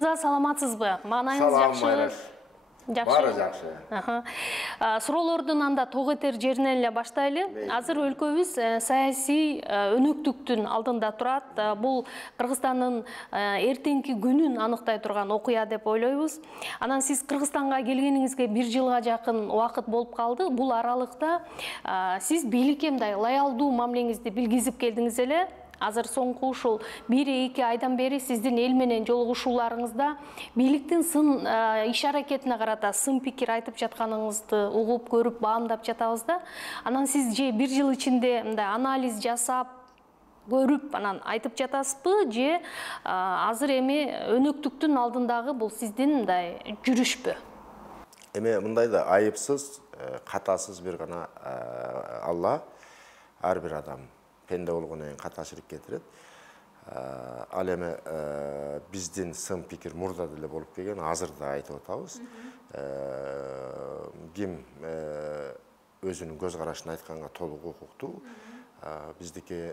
Саламатсызбы? Маанайыңыз жакшы? Бары жакшы. Суроолордун анда ток этер жеринен эле баштайлы. Азыр өлкөбүз саясий өнөктүктүн алдында турат. Бул Кыргызстандын эртеңки күнүн аныктай турган окуя деп ойлойбуз. Анан сиз Кыргызстанга келгениңизге 1 жылга жакын убакыт болуп калды. Бул аралыкта сиз бийликке мындай лоялдуу мамилеңизди билгизип келдиңиз эле. Азыр соңку ушул 1-2 айдан бери сиздин эл менен жолугушууларыңызда бийликтин сын иш-аракетине карата сын пикир айтып жатканыңызды угуп, көрүп, баамдап жатабыз да. Анан сиз же 1 жыл ичинде мындай анализ жасап, көрүп, анан айтып жатасызбы, же азыр эми өнөктүктүн алдындагы бул сиздин мындай жүрүшпү? Эми мындай да айыпсыз, катасыз бир гана Алла ар бир адам пенде болгондон кийин катачылык кетирет. Ал эми биздин сын пикир мурда деле болуп келген, азыр да айтып атабыз. Ким өзүнүн көз карашын айтканга толук укуктуу. Биздики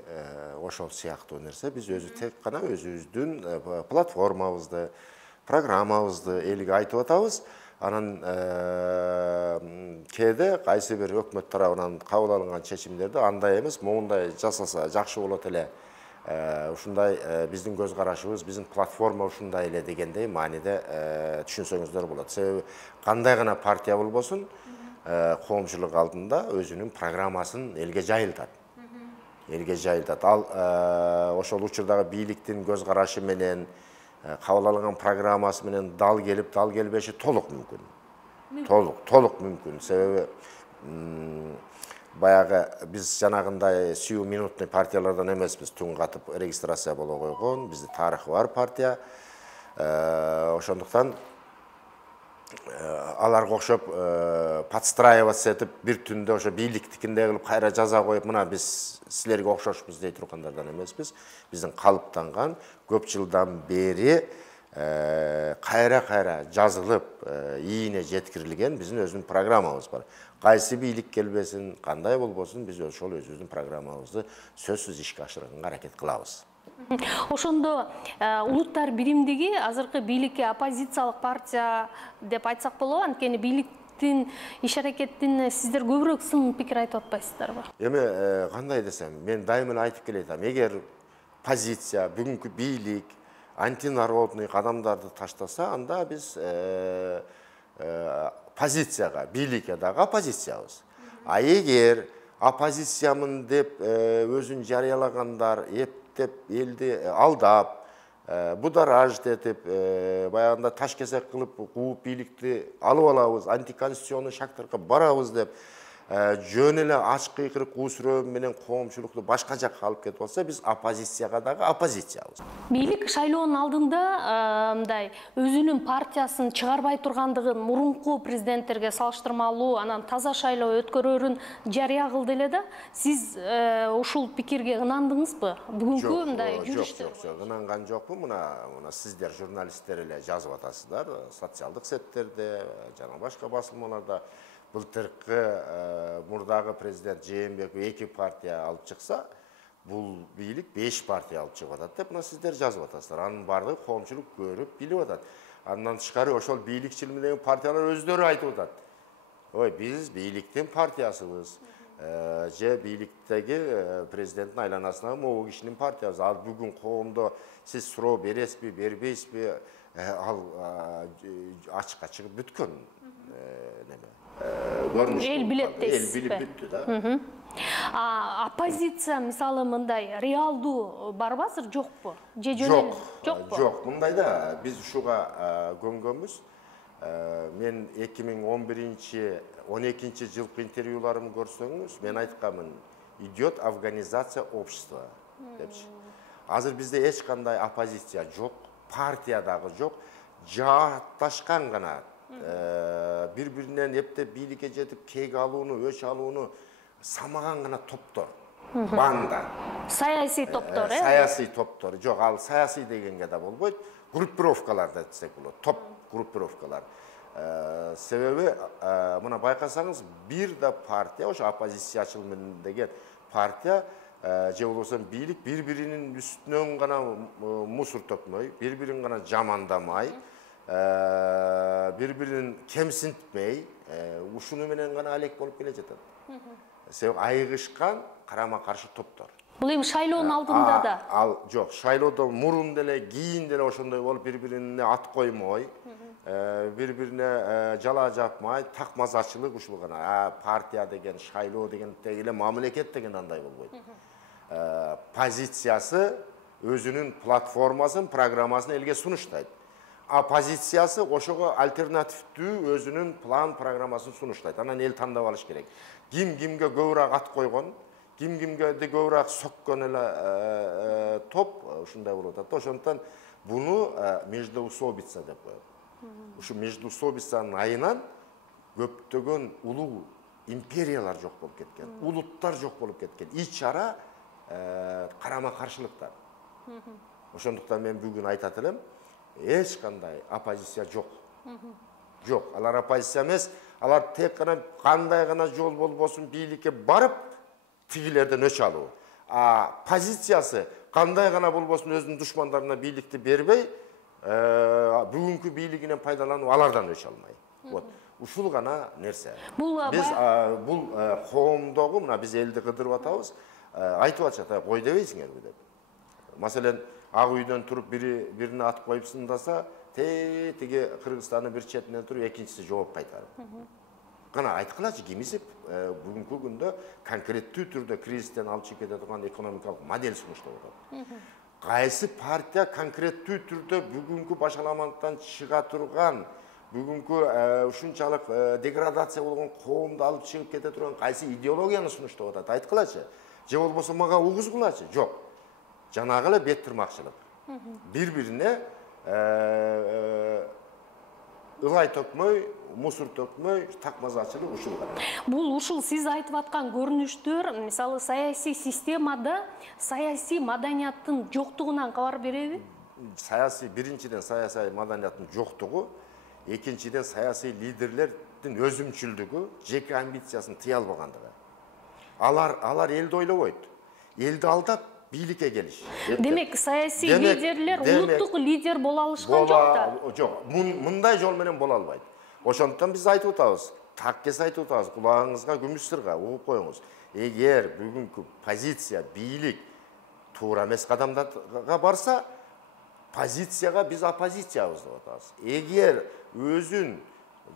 ошол сыяктуу нерсе. Биз өзү тек гана өзүбүздүн платформабызды, программабызды элге айтып атабыз. Анан кээде кайсы бир өкмөт тарабынан кабыл алынган чечимдерди андай эмес, моундай жасаса жакшы болот эле. Ушундай биздин көз карашыбыз, биздин платформа ушундай эле дегендей мааниде түшүнсөңүздөр болот. Себеби кандай гана партия болбосун, коомчулук алдында өзүнүн программасын элге жайылтат. Элге жайылтат. Ал ошол учурдагы бийликтин көз карашы менен кабыл алынган программасы менен дал келип, дал келбеши толук мүмкүн. Толук мүмкүн. Себеби баягы биз жанагындай сүйүү минутный партиялардан эмеспиз. Түн катып регистрация боло койгон, бизде тарыхы бар партия. Ошондуктан аларга окшоп подстраиваться этип бир түндө ошо бийликтикиндей кылып кайра жаза коюп, мына биз силерге окшошпуз дей тургандардан эмеспиз. Биздин калыптанган көп жылдан бери кайра жазылып, ийине жеткирилген биздин өзүнүн программабыз бар. Кайсы бийлик келбесин, кандай болбосун, биз ошол өзүбүздүн программабызды сөзсүз ишке ашырганга аракет кылабыз. Ошондо улуттар биримдиги азыркы бийликке оппозициялык партия деп айтсак болобу, анткени бийликтин иш-аракетине сиздер көбүрөөк сын пикир айтып атпайсыздарбы? Эми кандай десем, мен дайыма эле айтып келатам, эгер позиция, бүгүнкү бийлик антинародный кадамдарды таштаса, анда биз позицияга, бийликке дагы оппозициябыз. А эгер оппозициямын деп өзүн жарыялагандар, эптеп элди алдап, будоражит этип, баягында таш кесек кылып кууп бийликти алып алабыз, антиконституционный шактарга барабыз деп жөн эле ачык кыйкырык куу сүрөө менен коомчулукту башка жакка алып кетип атса, биз оппозицияга дагы оппозициябыз. Бийлик шайлоонун алдында мындай өзүнүн партиясын чыгарбай тургандыгын мурунку президенттерге салыштырмалуу, анан таза шайлоо өткөрөрүн жарыя кылды эле да. Сиз ушул пикирге ынандыңызбы? Бүгүнкү мындай жүрүштө? Жок, ынанган жокмун. Мына сиздер журналисттер эле жазып атасыздар, социалдык сеттерде, жана башка басылмаларда. Былтыркы мурдагы президент Жээнбеков 2 партия алып чыкса, бул бийлик 5 партия алып чыгып атат деп мына сиздер жазып атасыздар. Анын баардыгы коомчулук көрүп, билип атат. Андан тышкары ошол бийликчил менен партиялар өздөрү айтып атат. Ой, биз бийликтин партиясыбыз. Же бийликтеги президенттин айланасына могу кишинин партиясы. Ал бүгүн коомдо сиз суроо бересизби, бербейсизби, ал ачыкка чыгып бүткөн неме. Эл билет дейсиз. Эл билип бүттү да. Оппозиция мисалы мындай реалдуу барбы азыр, жокпу? Же жөн жокпу? Жок, мындай да биз ушуга көнгөнбүз. Мен 2011-12 жылкы интервьюларымды көрсөңүз, мен айтканмын, идет афганизация общества депчи. Азыр бизде эч кандай оппозиция жок, партия дагы жок, жаатташкан гана бири-биринен эптеп бийликке жетип кег алууну, өч алууну самаган гана топтор. Банда. Саясий топтор, Саясий топтор. Жок, ал саясий дегенге да болбойт. Группировкалар десек болот. Топ группировкалар. Себеби мына байкасаңыз, бир да партия, ошо оппозициячыл деген партия же болбосо бийлик бири-биринин үстүнөн гана мусор төкмөй, бири-бирин гана жамандамай, бири-бирин кемсинтпей, ушуну менен гана алек болуп келе жатат. Себеби айыгышкан карама-каршы топтор. Бул эми шайлоонун алдында да. Ал жок, шайлоодон мурун деле, кийин деле ошондой болуп бири-бирине ат коймой, бири-бирине жала жапмай, такмазачылык ушул гана. Партия деген, шайлоо деген эле мамлекет деген андай болбойт. Позициясы өзүнүн платформасын, программасын элге сунуштайт. Оппозициясы ошого альтернативдүү өзүнүн план программасын сунуштайт. Анан эл тандап алыш керек. Ким кимге көбүрөөк ат койгон, ким кимге көбүрөөк соккон эле топ ушундай болуп атат. Ошондуктан буну междоусобица деп коет. Ушу междоусобицанын айынан көптөгөн улуу империялар жок болуп кеткен, улуттар жок болуп кеткен. Ич ара карама-каршылыктар. Ошондуктан мен бүгүн айтат элем, эч кандай оппозиция жок. Жок, алар оппозиция эмес, алар тек гана кандай гана жол болбосун бийликке барып, тигилерден өч алуу. Позициясы кандай гана болбосун өзүнүн душмандарына бийликти бербей, бүгүнкү бийлигинен пайдалануу, алардан өч алмай. Вот. Ушул гана нерсе. Биз бул коомдогу, мына биз элди кыдырып атабыз, айтып атышат, кой дебейсиңерби деп. Маселен, Ак үйдөн туруп бирине ат коюп сындаса, тиги Кыргызстандын бир четинен туруп экинчиси жооп кайтарып. Кана айткылачы, кимисип бүгүнкү күндө конкреттүү түрдө кризистен алып чыгып кете турган экономикалык модель сунуштап атат. Кайсы партия конкреттүү түрдө бүгүнкү башаламандыктан чыга турган, бүгүнкү ушунчалык деградация болгон коомду алып чыгып кете турган кайсы идеологияны сунуштап атат, айткылачы. Же болбосо мага угузгулачы. Жок. Жанагы эле бет тырмакчылык. Бири-бирине ылай төкмөй, мусор төкмөй, такмазачылык ушул гана. Бул ушул сиз айтып аткан көрүнүштөр, мисалы саясий системада саясий маданияттын жоктугунан кабар береби? Биринчиден саясий маданияттын жоктугу, экинчиден саясий лидерлердин өзүмчүлдүгү, жеке амбициясын тыя албагандыгы. Алар элди ойлобойт. Элди алдап бийликке келиш. Демек, саясий лидерлер улуттук лидер боло алышкан жок да? Жок, мындай жол менен боло албайт. Ошондуктан биз айтып атабыз, таккес айтып атабыз, кулагыңызга күмүш сырга угуп коюңуз. Эгер бүгүнкү позиция, бийлик туура эмес кадамдарга барса, позицияга биз оппозициябыз деп атабыз. Эгер өзүн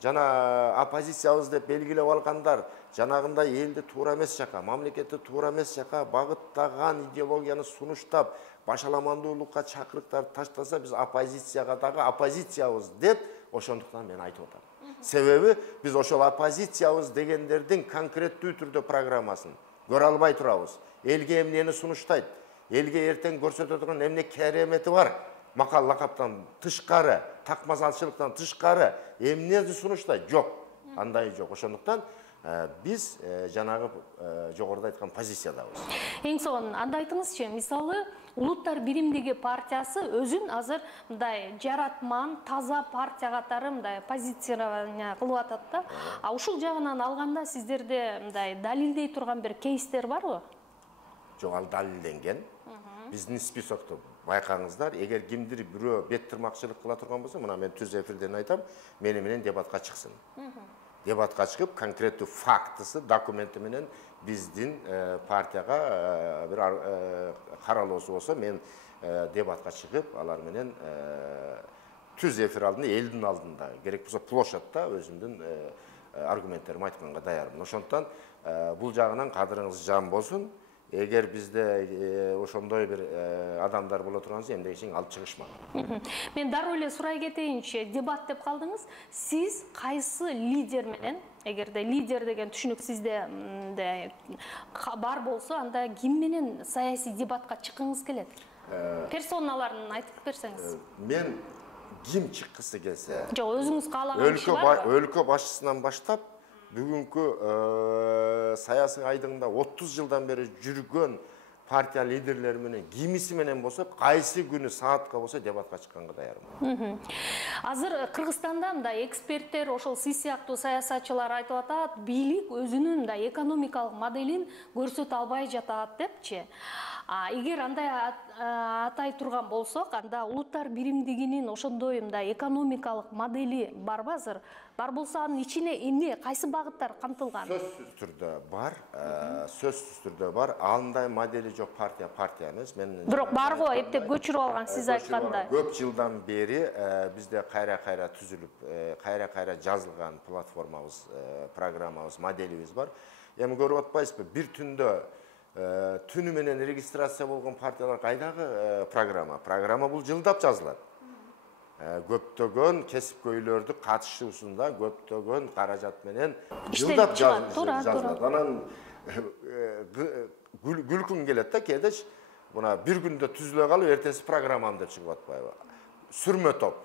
жана оппозициябыз деп белгилеп алгандар жанагындай элди туура эмес жака, мамлекетти туура эмес жака багыттаган идеологияны сунуштап, башаламандуулукка чакырыктарды таштаса, биз оппозицияга дагы оппозициябыз деп, ошондуктан мен айтып атам. Себеби биз ошол оппозициябыз дегендердин конкреттүү түрдө программасын көрө албай турабыз. Элге эмнени сунуштайт? Элге эртең көрсөтө турган эмне керемети бар? Макал лакаптан тышкары, такмазачылыктан тышкары эмнени сунуштайт? Жок. Андай жок. Ошондуктан биз жанагы жогоруда айткан позициядабыз. Эң сонун анда айтыңызчы, мисалы Улуттар биримдиги партиясы өзүн азыр мындай жаратман, таза партия катары мындай позиционирование кылып атат да. Ушул жагынан алганда сиздерде мындай далилдей турган бир кейстер барбы? Жок, ал далилденген. Биздин списокто байкаңыздар, эгер кимдир бирөө бет тырмакчылык кыла турган болсо, мына мен түз эфирден айтам, мени менен дебатка чыксын. Дебатка чыгып, конкреттүү фактысы, документи менен биздин партияга бир каралоосу болсо, мен дебатка чыгып, алар менен түз эфир алдында, элдин алдында, керек болсо площадьта өзүмдүн аргументтеримди айтканга даярмын. Ошондуктан бул жагынан кадырыңыз жан болсун. Эгер бизде ошондой бир адамдар боло турганса, эмне кишиң алып чыгышмак. Мен дароо эле сурай кетейинчи, дебат деп калдыңыз. Сиз кайсы лидер менен, эгерде лидер деген түшүнүк сизде бар болсо, анда ким менен саясий дебатка чыккыңыз келет? Персоналарын айтып берсеңиз. Мен ким чыккысы келсе, жок, өзүңүз каалаган киши барбы? Өлкө башчысынан баштап бүгүнкү саясий айдыңда 30 жылдан бери жүргөн партия лидерлери менен кимиси менен болсо, кайсы күнү саатка болсо дебатка чыкканга даярмын. Азыр Кыргызстанда мындай эксперттер, ошол сиз сыяктуу саясатчылар айтып атат, бийлик өзүнүн мындай экономикалык моделин көрсөтө албай жатат депчи. Эгер андай атай турган болсок, анда улуттар биримдигинин ошондой мындай экономикалык модели барбы азыр? Бар болсо анын ичине эмне, кайсы багыттар камтылган? Сөзсүз түрдө бар, сөзсүз түрдө бар. Андай модели жок партия эмес. Мен Бирок бар го, эптеп көчүрүп алган сиз айткандай. Көп жылдан бери бизде кайра түзүлүп, кайра жазылган платформабыз, программабыз, моделибиз бар. Эми көрүп атпайсызбы? Бир түнү менен регистрация болгон партиялар кайдагы программа? Программа бул жылдап жазылат. Көптөгөн кесипкөйлөрдү катышуусунда көптөгөн каражат менен жылдап жазылат. Анан күлкүң келет да, кээдеч мына бир күндө түзүлө калып, эртеси программам деп чыгып атпайбы? Сүрмө топ.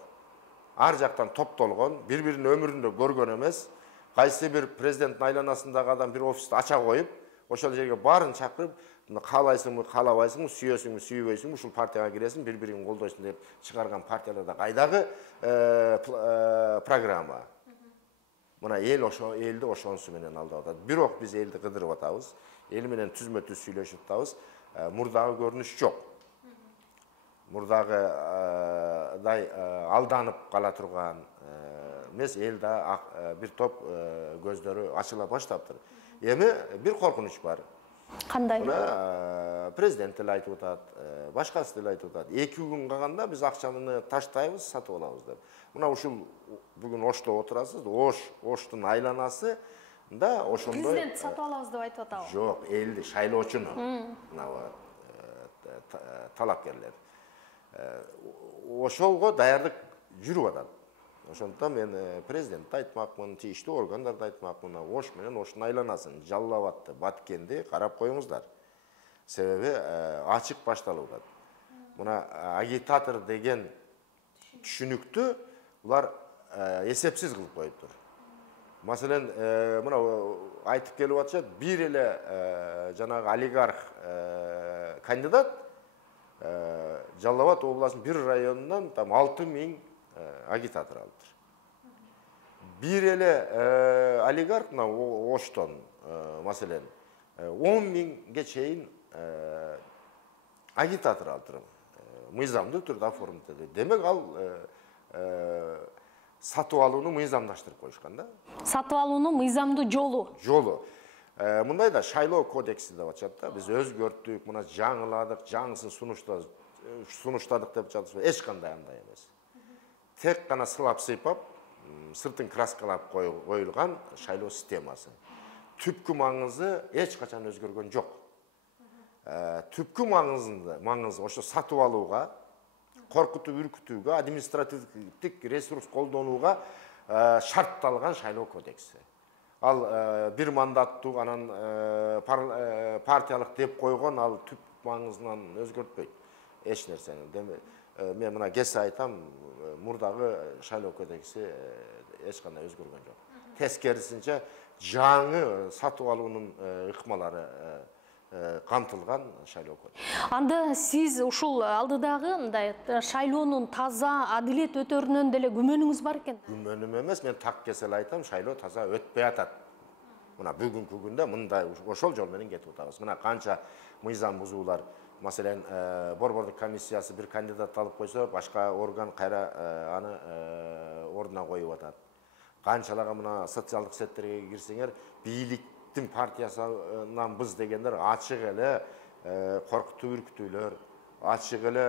Ар жактан топтолгон, бири-биринин өмүрүндө көргөн эмес. Кайсы бир президенттин айланасындагы адам бир офисти ача коюп, ошол жерге баарын чакырып, каалайсыңбы, каалабайсыңбы, сүйөсүңбү, сүйбөйсүңбү, ушул партияга киресиң, бири-бириңди колдойсуң деп чыгарган партияларда кайдагы программа. Мына элди ошонусу менен алдап атат. Бирок биз элди кыдырып атабыз, эл менен түзмө-түз сүйлөшүп атабыз. Мурдагы көрүнүш жок. Мурдагыдай алданып кала турган эмес, эл да бир топ көздөрү ачыла баштаптыр. Эми бир коркунуч бар. Кандай? Мына президент деле айтып атат, башкасы деле айтып атат. 2 күн калганда биз акчаны таштайбыз, сатып алабыз деп. Мына ушул бүгүн Ошто отурасыз, Оштун айланасы да ошондой. Президент сатып алабыз деп айтып атабы? Жок, элди шайлоочуну. Мына талапкерлер. Ошолго даярдык жүрүп атат. Ошондуктан мен президентти айтмакмын, тийиштүү органдарды айтмакмын, Ош менен Оштун айланасын, Жалал Абадты, Баткенди карап коюңуздар. Себеби ачык башталып атат. Мына агитатор деген түшүнүктү булар эсепсиз кылып коюптур. Маселен, мына айтып келип атышат, бир эле жанагы олигарх кандидат Жалал Абад областынын бир районунан 6000 агитатор алыптыр. Бир эле олигарх мына Оштон, маселен, 10.000ге чейин агитатор алыптыр. Мыйзамдуу түрдө оформдуп. Демек ал сатып алууну мыйзамдаштырып коюшкан да. Сатып алуунун мыйзамдуу жолу. Мындай да шайлоо кодекси деп атышат да. Биз өзгөрттүк, мына жаңыладык, жаңысын сунуштадык деп жатышат. Эч кандай андай эмес. Тек гана сылап сыйпап, сыртын краскалап коюлган шайлоо системасы. Түпкү маңызы эч качан өзгөргөн жок. Түпкү маңызы ошо сатып алууга, коркутуп үркүтүүгө, административдик ресурс колдонууга шартталган шайлоо кодекси. Ал бир мандаттуу анан партиялык деп койгон ал түп маңызынан өзгөртпөйт эч нерсени. Мен мына кесе айтам, мурдагы шайлоо кодекси эч кандай өзгөргөн жок. Тескерисинче жаңы сатып алуунун ыкмалары камтылган шайлоо кодекси. Анда сиз ушул алдыдагы мындай шайлоонун таза, адилет өтөрүнөн деле күмөнүңүз бар экен? Күмөнүм эмес, мен так кесел айтам, шайлоо таза өтпөй атат. Мына бүгүнкү күндө мындай ошол жол менен кетип атабыз. Мына канча мыйзам бузуулар, маселен, борбордук комиссиясы бир кандидат алып койсо, башка орган кайра аны ордуна коюп атат. Канчалаган мына социалдык секторго кирсеңер, бийликтин партиясынан біз дегендер ачык эле коркутуу үркүтүүлөр, ачык эле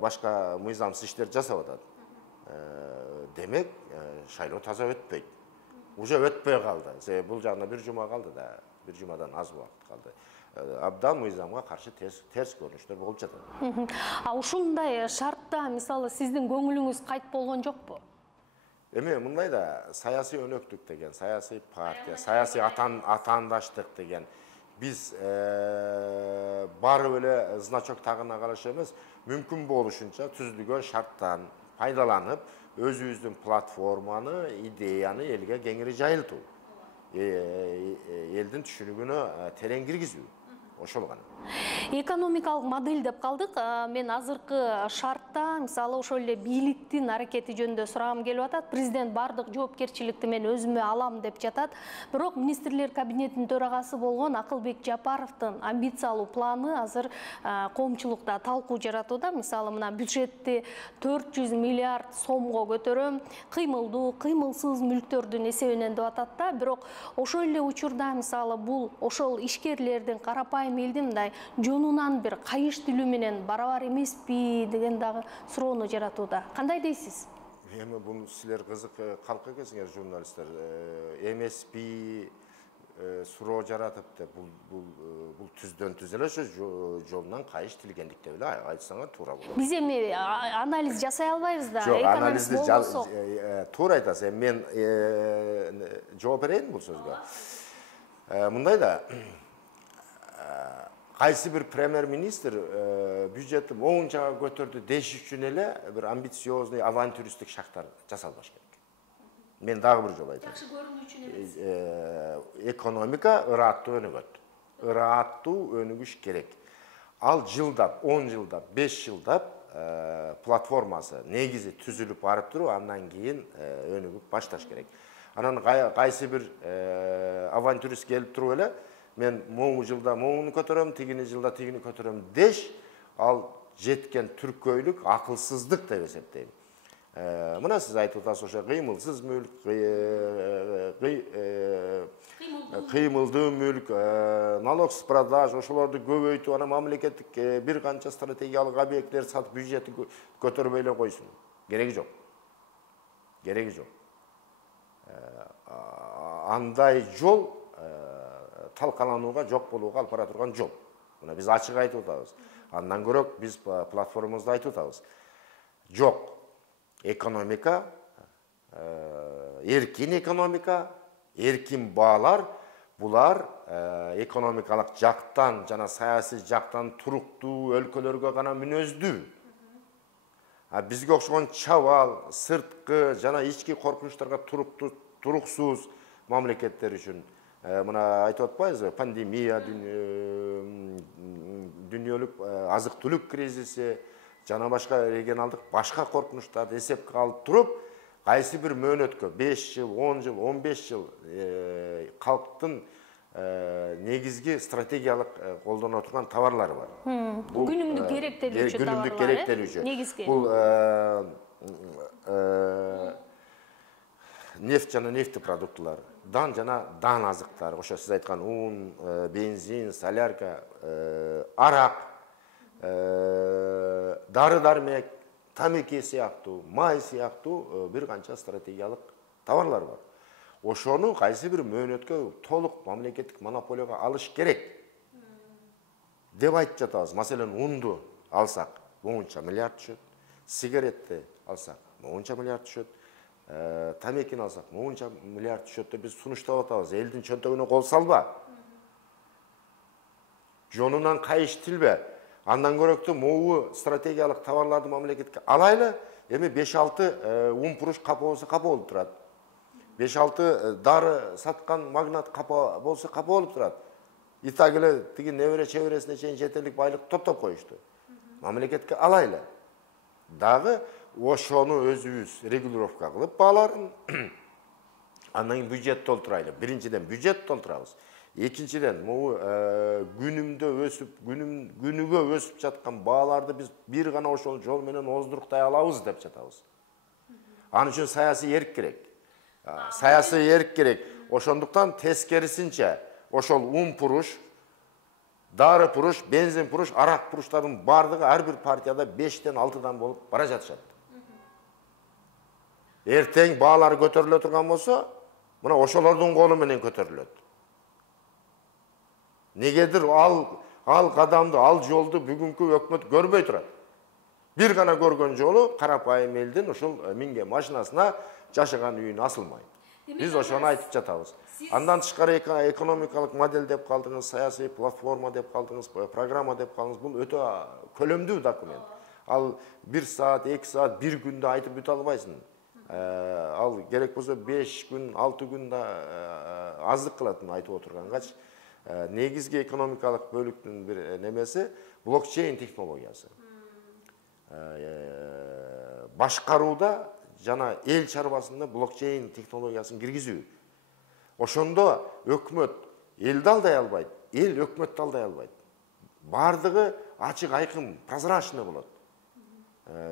башка мыйзамсыз иштер жасап атат. Демек, шайлоо таза өтпөйт. Уже өтпөй калды. Себеби бул жагына бир жума калды да, бир жумадан аз убакыт калды. Абдан мыйзамга каршы терс көрүнүштөр болуп жатат. Ушундай шартта, мисалы, сиздин көңүлүңүз кайт болгон жокпу? Эми мындай да саясий өнөктүк деген, саясий партия, саясий атаандаштык деген биз барып эле значок тагына карашы эмес, мүмкүн болушунча түзүлгөн шарттан пайдаланып, өзүбүздүн платформаны, идеяны элге кеңири жайылтуу. Элдин түшүнүгүнө терең киргизүү. ошол гана. Экономикалык модель деп калдык. Мен азыркы шартта, мисалы ошол эле бийликтин аракети жөнүндө сурагым келип атат. Президент бардык жоопкерчиликти мен өзүмө алам деп жатат. Бирок министрлер кабинетинин төрагасы болгон Акылбек Жапаровдун амбициялуу планы азыр коомчулукта талкуу жаратууда. Мисалы мына бюджетти 400 миллиард сомго көтөрөм, кыймылдуу, кыймылсыз мүлктөрдүн эсебинен деп атат да. Бирок ошол эле учурда мисалы бул ошол ишкерлердин, карапайым элдин мындай жонунан бир кайыш тилүү менен барабар эмеспи деген дагы суроону жаратууда. Кандай дейсиз? Эми бул силер кызык калк экенсиңер, журналисттер. Эмеспи суроо жаратып деп бул түздөн түз эле ошо жолунан кайыш тилгендик деп эле айтсаңар туура болот. Биз эми анализ жасай албайбыз да. Жок, Экономист болбосок. Туура айтасыз. Мен жооп берейин бул сөзгө. Мындай да, кайсы бир премьер-министр бюджетти оңунчага көтөрдү деш үчүн эле бир амбициозный, авантюристтик шактар жасалбаш керек. Мен дагы бир жолу айтам. Жакшы көрүнүү үчүн эмес. Экономика ырааттуу өнүгөт. Ырааттуу өнүгүш керек. Ал жылдап, 10 жылдап, 5 жылдап платформасы, негизи түзүлүп барып туруп, андан кийин өнүгүп башташ керек. Анан кайсы бир авантюрист келип туруп эле мен могу жылда могуну көтөрөм, тигини жылда тигини көтөрөм деш, ал жеткен түркөйлүк, акылсыздык деп эсептейм. Мына сиз айтып атасыз ошо кыймылсыз мүлк, кыймылдуу мүлк, налог с продаж, ошолорду көбөйтүп, анан мамлекеттик бир канча стратегиялык объекттер сатып бюджетти көтөрбөй эле койсун. Кереги жок. Кереги жок. Андай жол талкаланууга, жок болууга алып бара турган жол. Мына биз ачык айтып атабыз. Андан көрөк биз платформабызда айтып атабыз. Жок. Экономика, эркин экономика, эркин баалар, булар экономикалык жактан жана саясий жактан туруктуу өлкөлөргө гана мүнөздүү. Бизге окшогон чабал, сырткы жана ички коркунучтарга туруксуз мамлекеттер үчүн мына айтып атпайбызбы, пандемия, дүйнөлүк азык-түлүк кризиси жана башка регионалдык башка коркунучтарды эсепке алып туруп, кайсы бир мөөнөткө 5 жыл, 10 жыл, 15 жыл калктын негизги стратегиялык колдоно турган товарлары бар. Күнүмдүк керектелүүчү товарлар. Күнүмдүк керектелүүчү. Негизги. Бул нефть жана нефть продуктылар, дан жана дан азыктар, ошо сиз айткан ун, бензин, солярка, арак, дары-дармек, тамеки сыяктуу, май сыяктуу бир канча стратегиялык товарлар бар. Ошону кайсы бир мөөнөткө толук мамлекеттик монополияга алыш керек деп айтып жатабыз. Маселен, унду алсак, моңунча миллиард түшөт. Сигаретти алсак, моңунча миллиард түшөт. Тамекини алсак, моңунча миллиард түшөт деп биз сунуштап атабыз. Элдин чөнтөгүнө кол салба. Жонунан кайыштилбе. Андан көрөктү могу стратегиялык товарларды мамлекетке алайлы. Эми 5-6 ун пуруш капа болсо капа болуп турат. 5-6 дары саткан магнат капа болсо капа болуп турат. Итак эле тиги небере чебересине чейин жетерлик байлык топтоп коюшту. Мамлекетке алайлы. Дагы ошону өзүбүз регулировка кылып бааларын андан кийин бюджет толтурайлы. Биринчиден бюджет толтурабыз. Экинчиден, могу күнүмдө өсүп, күнүгө өсүп жаткан бааларды биз бир гана ошол жол менен оздуруктай алабыз деп жатабыз. Ан үчүн саясий эрк керек. Саясий эрк керек. Ошондуктан тескерисинче ошол ун пуруш, дары пуруш, бензин пуруш, арак пуруштардын бардыгы ар бир партияда 5-тен 6-дан болуп бара жатышат. Эртең баалары көтөрүлө турган болсо, мына ошолордун колу менен көтөрүлөт. Негедир ал кадамды, ал жолду бүгүнкү өкмөт көрбөй турат. Бир гана көргөн жолу карапайым элдин ошол минген машинасына жашаган үйүнө асылмайт. Биз ошону айтып жатабыз. Андан тышкары экономикалык модель деп калдыңыз, саясий платформа деп калдыңыз, программа деп калдыңыз. Бул өтө көлөмдүү документ. Ал 1 саат, 2 саат, 1 күндө айтып бүтө албайсың. Ал керек болсо 5 күн, 6 күндө аздык кылат айтып отургангачы. негизги экономикалык бөлүктүн бир немеси блокчейн технологиясы. Башкарууда жана эл чарбасында блокчейн технологиясын киргизүү. Ошондо өкмөт элди алдай албайт, эл өкмөттү алдай албайт. Бардыгы ачык, айкын, прозрачный болот.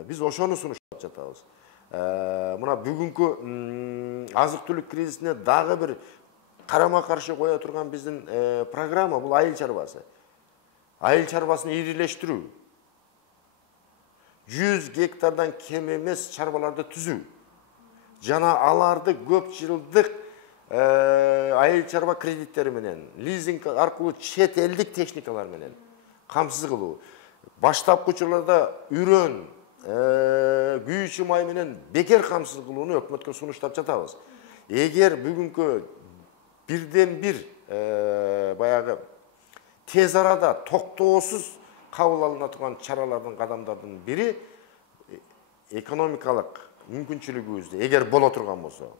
Биз ошону сунуштап жатабыз. Мына бүгүнкү азык-түлүк кризисине дагы бир карама-каршы кое турган биздин программа бул айыл чарбасы. Айыл чарбасын ирилештирүү. 100 гектардан кем эмес чарбаларды түзүү. Жана аларды көп жылдык айыл чарба кредиттери менен, лизинг аркылуу чет элдик техникалар менен камсыз кылуу. Баштапкы учурларда үрөн, күйүүчү май менен бекер камсыз кылууну өкмөткө сунуштап жатабыз. Эгер бүгүнкү бирден бир баягы тез арада токтоосуз кабыл алына турган чаралардын, кадамдардын бири экономикалык мүмкүнчүлүгүбүздү эгер боло турган болсо,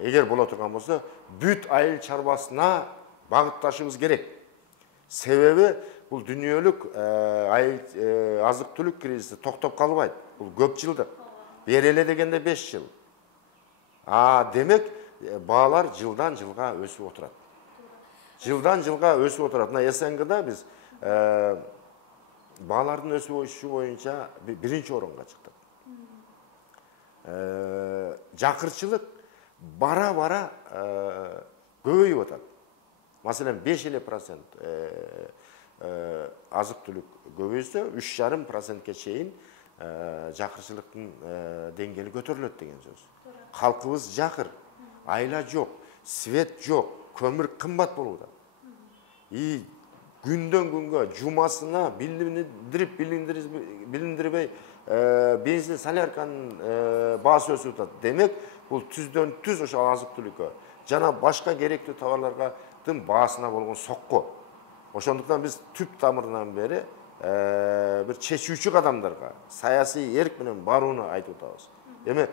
эгер боло турган болсо, бүт айыл чарбасына багытташыбыз керек. Себеби бул дүйнөлүк азык-түлүк кризиси токтоп калбайт. Бул көп жылдык. Береле дегенде 5 жыл. Демек, баалар жылдан жылга өсүп отурат. Жылдан жылга өсүп отурат. Мына СНГда биз баалардын өсүшү боюнча биринчи орунга чыктык. Жакырчылык бара-бара көбөйүп атат. Маселен 5% азык-түлүк көбөйсө 3,5%ке чейин жакырчылыктын деңгээли көтөрүлөт деген сөз. Калкыбыз жакыр, айла жок, свет жок, көмүр кымбат болууда. Күндөн күнгө жумасына билиндирбей бензин, солярканын баасы өсүп атат. Демек, бул түздөн түз ошол азык-түлүккө жана башка керектүү товарлардын баасына болгон сокку. Ошондуктан биз түп тамырынан бери бир чечүүчү кадамдарга, саясий эрк менен барууну айтып атабыз. Эми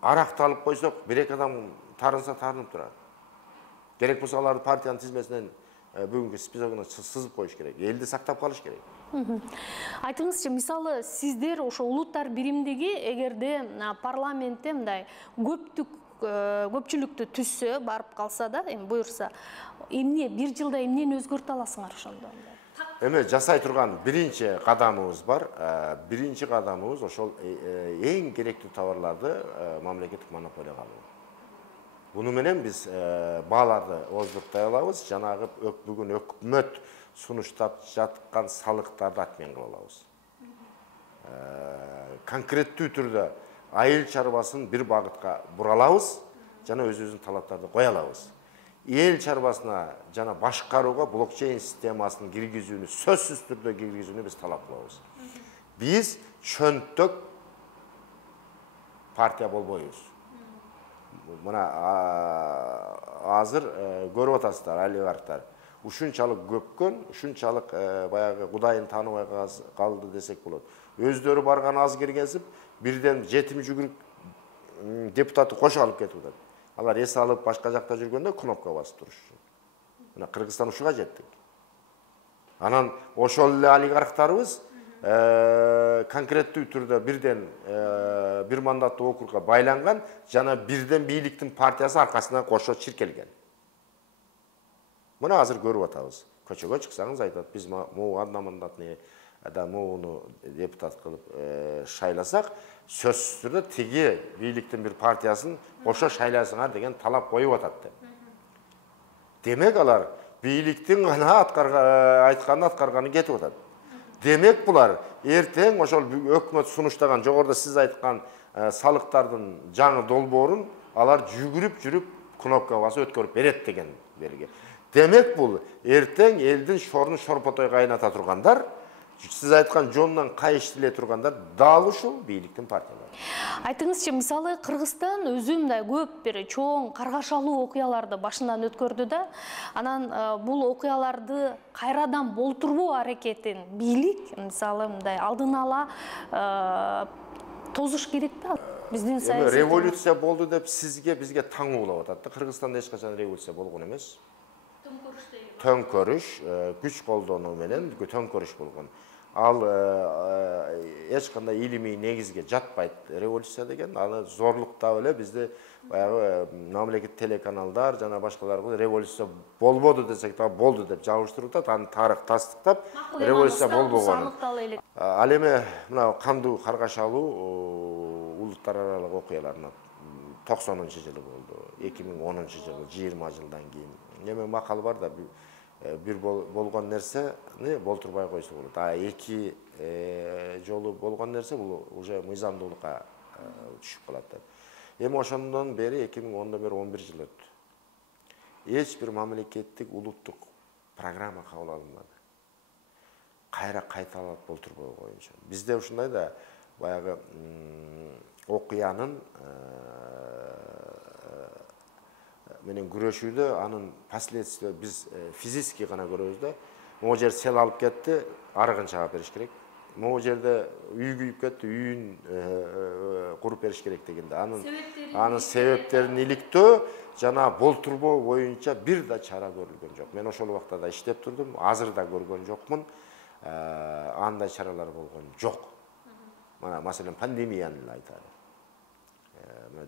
аракты алып койсок, бир-эки адам тарынса тарынып турат. Керек болсо аларды партиянын тизмесинен бүгүнкү списогуна сызып коюш керек. Элди сактап калыш керек. Айтыңызчы, мисалы сиздер ошо улуттар биримдиги эгерде парламентте мындай көпчүлүктү түзсө, барып калса да, эми буюрса, эмне бир жылда эмнени өзгөртө аласыңар ошондо? Эми жасай турган биринчи кадамыбыз бар. Биринчи кадамыбыз ошол эң керектүү товарларды мамлекеттик монополияга алуу. Буну менен биз бааларды ооздуртай алабыз, жанагы бүгүн өкмөт сунуштап жаткан салыктарды отмен кыла алабыз. Конкреттүү түрдө айыл чарбасын бир багытка буралабыз, жана өзүбүздүн талаптарды кое алабыз. Эл чарбасына жана башкарууга блокчейн системасын киргизүүнү, сөзсүз түрдө киргизүүнү биз талап кылабыз. Биз чөнтөк партия болбойбуз. Мына азыр көрүп атасыздар, олигархтар. Ушунчалык көпкөн, ушунчалык баягы Кудайын тааныбай калды десек болот. Өздөрү барган аз киргизип, бирден жетим жүгүрүп депутатты кошо алып кетип атат. Алар эс алып башка жакта жүргөндө кнопка басып турушчу. Мына Кыргызстан ушуга жеттик. Анан ошол эле олигархтарыбыз конкреттүү түрдө бирден бир мандаттуу округга байланган жана бирден бийликтин партиясы аркасынан кошо чиркелген. Мына азыр көрүп атабыз. Көчөгө чыксаңыз айтат, биз могу одномандатный мууну депутат кылып шайласак, сөзсүз түрдө тиги бийликтин бир партиясын кошо шайласыңар деген талап коюп атат деп. Демек алар бийликтин гана айтканын аткарганы кетип атат. Демек булар эртең ошол өкмөт сунуштаган жогоруда сиз айткан салыктардын жаңы долбоорун алар жүгүрүп жүрүп кнопка басып өткөрүп берет деген белги. Демек бул эртең элдин шорун шорпотой кайната тургандар, сиз айткан жонунан кайыштыле тургандар дал ушул бийликтин партиялары. Айтыңызчы, мисалы Кыргызстан өзү мындай көп бир чоң каргашалуу окуяларды башынан өткөрдү да, анан бул окуяларды кайрадан болтурбоо аракетин бийлик мисалы мындай алдын ала тозуш керек да. Биздин Эми саясий революция болду деп сизге бизге таң улап атат да. Кыргызстанда эч качан революция болгон эмес. Төңкөрүш, күч колдонуу менен төңкөрүш болгон. Ал эч кандай илимий негизге жатпайт революция деген. Аны зорлуктап эле бизди баягы мамлекет телеканалдар жана башкалар революция болбоду десек да болду деп жабыштырып атат. Аны тарых тастыктап революция болбогонун. Ал эми мына кандуу каргашалуу улуттар аралык окуяларына 90-жылы болду. 2010-жылы 20 жылдан кийин. Эми макал бар да бир болгон нерсени болтурбай койсо болот. Эки жолу болгон нерсе бул уже мыйзамдуулукка түшүп калат деп. Эми ошондон бери 2010-дон бери 11 жыл өттү. Эч бир мамлекеттик улуттук программа кабыл алынбады. Кайра кайталап болтурбой коюнча. Бизде ушундай да баягы окуянын менен күрөшүүдө анын последствия биз физически гана көрөбүз да. Могу жер сел алып кетти, арыгын чагып бериш керек. Могу жерде үй күйүп кетти, үйүн куруп бериш керек дегенде анын себептерин иликтөө жана болтурбоо боюнча бир да чара көрүлгөн жок. Мен ошол убакта да иштеп турдум, азыр да көргөн жокмун. Андай чаралар болгон жок. Мана маселен пандемияны эле айтайлы.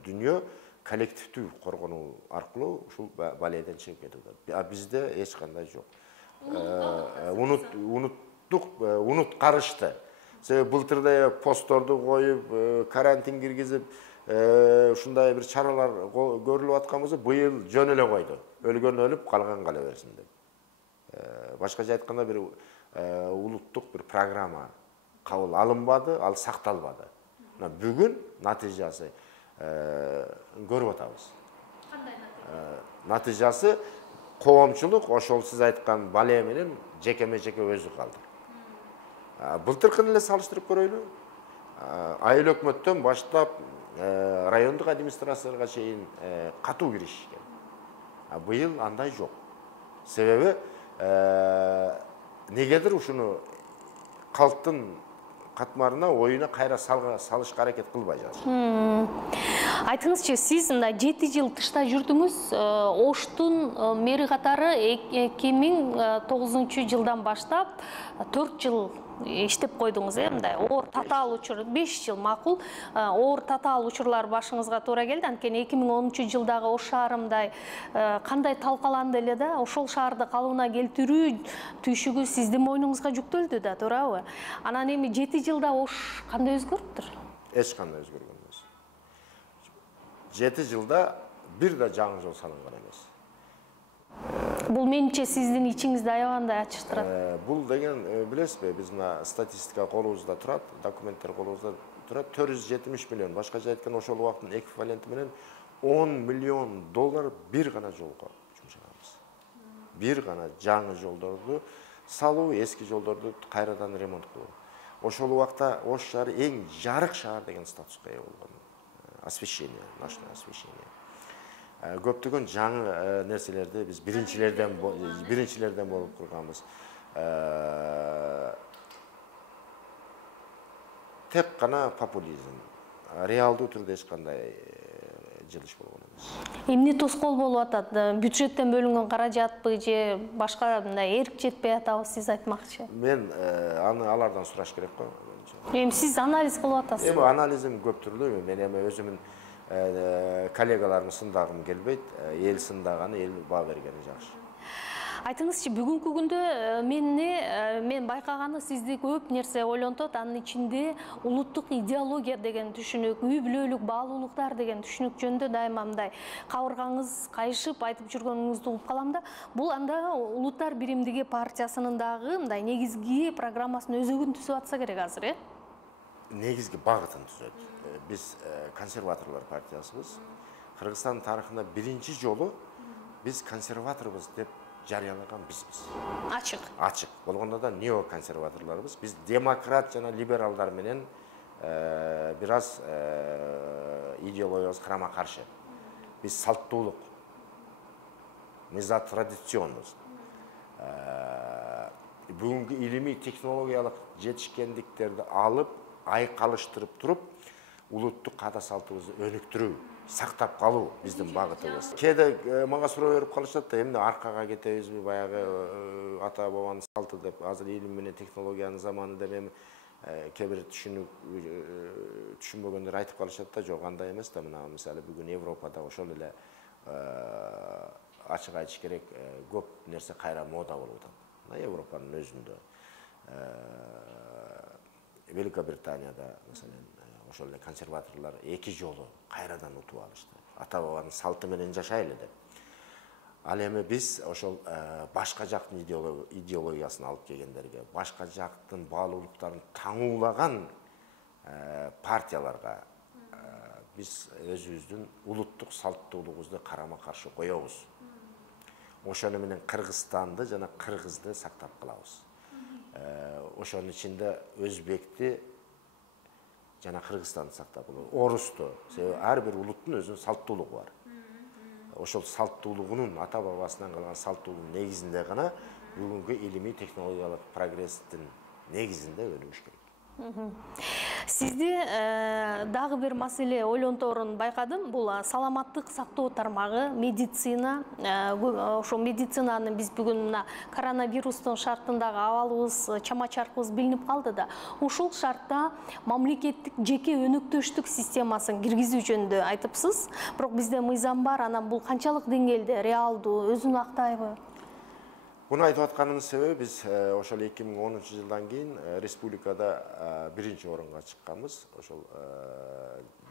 Дүйнө коллективдүү коргонуу аркылуу ушул баледен чыгып кетет. А бизде эч кандай жок. Унуткарышты. Себеби былтырдай постторду коюп, карантин киргизип, ушундай бир чаралар көрүлүп атканбызды быйыл жөн эле койду. Өлгөн өлүп, калган кала берсин деп. Башкача айтканда бир улуттук бир программа кабыл алынбады, ал сакталбады. Бүгүн натыйжасы көрүп атабыз. Кандай Натыйжасы коомчулук ошол сиз айткан бале менен жекеме-жеке өзү калды. Былтыркыны эле салыштырып көрөйлү. Айыл өкмөттөн баштап райондук администрацияга чейин катуу киришкен. Быйыл андай жок. Себеби негедир ушуну калктын катмарына оюна кайра салышка аракет кылбай жатышат. Айтыңызчы, сиз 7 жыл тышта жүрдүңүз. Оштун мэри катары 2009 жылдан баштап 4 жыл иштеп койдуңуз, мындай оор татаал учур, 5 жыл макул. Оор татаал учурлар башыңызга туура келди. Анткени 2010 жылдагы Ош шаарындай кандай талкаланды эле да, ошол шаарды калыбына келтирүү түйшүгү сиздин мойнуңузга жүктөлдү да, туурабы? Анан эми 7 жылда Ош кандай өзгөрүптүр? Эч кандай өзгөргөн эмес. 7 жылда бир да жаңы жол салынган эмес. Бул менимче сиздин ичиңизди аябагандай ачыштырат. Бул деген билесизби, биз мына статистика колубузда турат, документтер колубузда турат, 470 миллион, башкача айтканда ошол убакыттын эквиваленти менен 10 миллион доллар бир гана жолго жумшаганбыз. Бир гана жаңы жолдорду салуу, эски жолдорду кайрадан ремонт кылуу. Ошол убакта Ош шаары эң жарык шаар деген статуска ээ болгон. Освещение, ночное освещение. Көптөгөн жаңы нерселерди биз биринчилерден болуп курганбыз. Тек гана популизм, реалдуу түрдө эч кандай жылыш болгон эмес. Эмне тоскоол болуп атат? Бюджеттен бөлүнгөн каражатпы же башка мындай эрк жетпей атабы, сиз айтмакчы? Мен аны алардан сураш керек го. Эми сиз анализ кылып атасыз. Эми анализим көп түрлүү. Мен эми өзүмүн коллегаларымды сындагым келбейт. Эл сындаганы, эл баа бергени жакшы. Айтыңызчы, бүгүнкү күндө мен байкаганы сизди көп нерсе ойлонтот. Анын ичинде улуттук идеология деген түшүнүк, үй бүлөлүк баалуулуктар деген түшүнүк жөнүндө дайыма мындай кабыргаңыз кайышып айтып жүргөнүңүздү угуп калам да. Бул анда Улуттар биримдиги партиясынын дагы мындай негизги программасынын өзөгүн түзүп атса керек азыр, э? Негизги багытын түзөт. Биз консерваторлор партиясыбыз. Кыргызстан тарыхында биринчи жолу биз консерваторбуз деп жарыялаган бизбиз. Ачык. Ачык. Болгондо да неоконсерваторлорбуз. Биз демократ жана либералдар менен бир аз идеологиябыз карама каршы. Биз салттуулук. Мы за традиционность. Бүгүнкү илимий технологиялык жетишкендиктерди алып, айкалыштырып туруп, улуттук каада салтыбызды өнүктүрүү, сактап калуу биздин багытыбыз. Кээде мага суроо берип калышат да, эмне аркага кетебизби, баягы ата бабанын салты деп, азыр илим менен технологиянын заманы деп эми кээ бир түшүнбөгөндөр айтып калышат да, жок андай эмес да, мына мисалы бүгүн Европада ошол эле ачык айтыш керек, көп нерсе кайра мода болуп атат. Мына Европанын өзүндө, Великобританияда маселен ошол эле консерваторлор 2 жолу кайрадан утуп алышты. Ата бабанын салты менен жашайлы деп. Ал эми биз ошол башка жактын идеологиясын алып келгендерге, башка жактын баалуулуктарын таңуулаган партияларга биз өзүбүздүн улуттук салттуулугубузду карама каршы коебуз. Ошону менен Кыргызстанды жана кыргызды сактап калабыз. Ошонун ичинде өзбекти жана Кыргызстанды сактап калуу, орусту. Себеби ар бир улуттун өзүнүн салттуулугу бар. Ошол салттуулугунун, ата бабасынан калган салттуулугунун негизинде гана бүгүнкү илимий технологиялык прогресстин негизинде өнүгүш керек. Сизди дагы бир маселе ойлонторун байкадым. Бул саламаттык сактоо тармагы, медицина. Ошо медицинаны биз бүгүн мына коронавирустун шартындагы абалыбыз, чама-чаркыбыз билинип калды да. Ушул шартта мамлекеттик жеке өнөктөштүк системасын киргизүү жөнүндө айтыпсыз. Бирок бизде мыйзам бар, анан бул канчалык деңгээлде реалдуу, өзүн актайбы? Буну айтып атканымдын себеби биз ошол 2010 жылдан кийин республикада биринчи орунга чыкканбыз. Ошол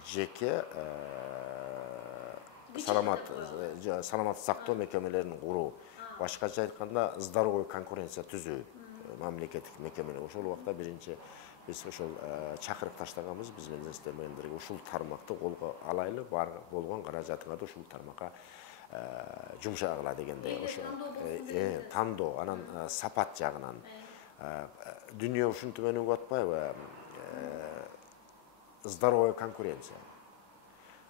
жеке саламат сактоо мекемелерин куруу. Башкача айтканда здоровый конкуренция түзүү мамлекеттик мекемелер. Ошол убакта биринчи биз ошол чакырык таштаганбыз, биз менен иштемегендерге ушул тармакты колго алайлы, бар болгон каражатыңа да ушул тармакка жумшагыла дегенде, ошо тандоо, анан сапат жагынан дүйнө ушинтип өнүгүп атпайбы? Здоровая конкуренция.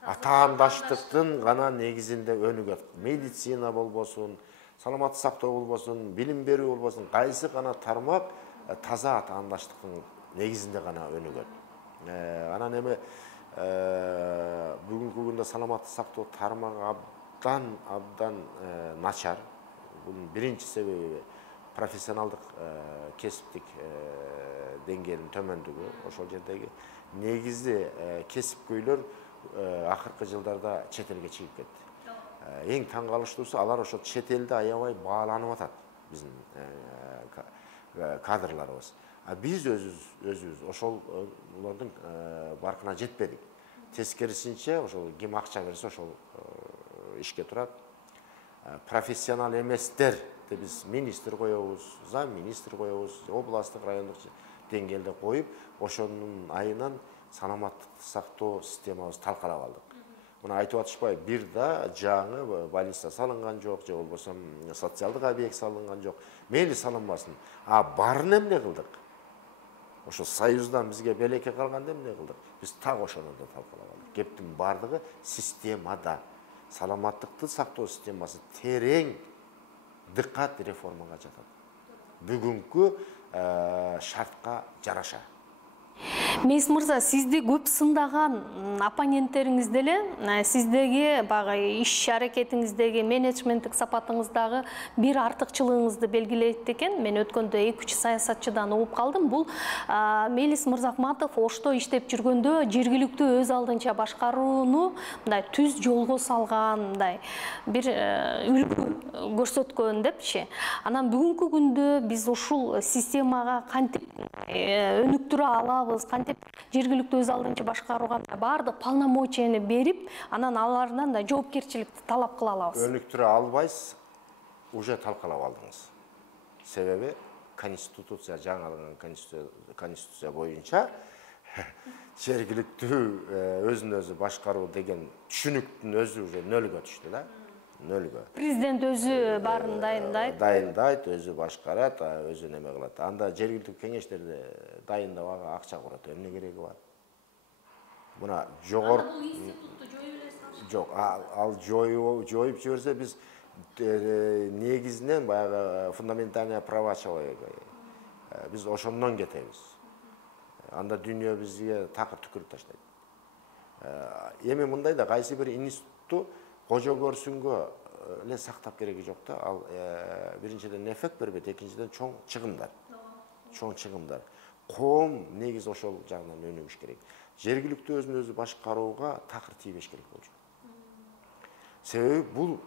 Атаандаштыктын гана негизинде өнүгөт. Медицина болбосун, саламаттык сактоо болбосун, билим берүү болбосун, кайсы гана тармак таза атаандаштыктын негизинде гана өнүгөт. Анан эми бүгүнкү күндө саламаттык сактоо тармагы абдан начар. Bunun birinci sebebi profesyonalдык кесиптик деңгээлин төмөндүгү. Ошол жердеги негизи кесипкөйлөр акыркы жылдарда чет элге чыгып кетти. Эң таң калыштуусу, алар ошол чет элде аябай бааланып атат биздин кадрларыбыз. Биз өзүбүз ошол улардын баркына жетпедик. Тескерисинче, ошол ким акча берсе ошол ишке турат. Профессионал эместер биз министр коебуз, зам министр коебуз, областтык, райондук деңгээлде коюп, ошонун айынан саламаттыкты сактоо системабызды талкалап алдык. Муну айтып атышпайбы, бир да жаңы больница салынган жок, же болбосо социалдык объект салынган жок. Мейли салынбасын. Барын эмне кылдык? Ошо Союздан бизге белекке калганда эмне кылдык? Биз так ошону да талкалап алдык. Кептин бардыгы системада. Саламаттыкты сактоо системасы терең дыккат реформага жатат. Бүгүнкү шартка жараша. Мейис мырза, сизди көп сындаган оппоненттериңиз деле сиздеги багы иш аракетиңиздеги, менеджменттик сапатыңыздагы бир артыкчылыгыңызды белгилейт экен. Мен өткөндө 2-3 саясатчыдан угуп калдым. Бул Мелис Мырзахматов Ошто иштеп жүргөндө жергиликтүү өз алдынча башкарууну мындай түз жолго салган, мындай бир үлгү көрсөткөн депчи. Анан бүгүнкү күндө биз ушул системага кантип өнүктүрө алабыз, кантип жергиликтүү өз алдынча башкарууга баардык полномочияны берип, анан алардан да жоопкерчиликти талап кыла алабыз. Өнүктүрө албайсыз, уже талкалап алдыңыз. Себеби конституция, жаңыланган конституция боюнча жергиликтүү өзүн өзү башкаруу деген түшүнүктүн өзү уже нөлгө түштү да. Нөлгө. Президент өзү барын дайындайт. Дайындайт, өзү башкарат, өзү неме кылат. Анда жергиликтүү кеңештерди дайындап акча курат. Эмне кереги бар? Мына жогорку жок, ал жоюп жиберсе биз негизинен баягы фундаментальные права человека. Биз ошондон кетебиз. Анда дүйнө бизге такыр түкүрүп таштайт. Эми мындай да кайсы бир институтту кожо көрсүнгө эле сактап кереги жок да. Ал биринчиден эффект бербейт, экинчиден чоң чыгымдар. Коом негизи ошол жагынан өнүгүш керек. Жергиликтүү өзүн өзү башкарууга такыр тийбеш керек болчу. Себеби бул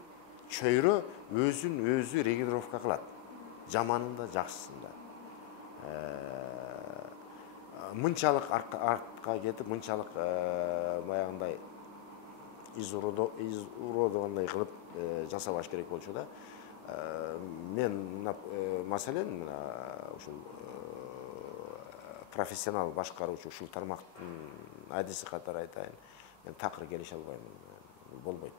чөйрө өзүн өзү регулировка кылат. Жаманында, жакшысында. Мынчалык артка кетип, мынчалык баягындай изуродогондой кылып жасабаш керек болчу да. Мен маселен ушул профессионал башкаруучу ушул тармактын адиси катары айтайын. Мен такыр келише албайм. Болбойт.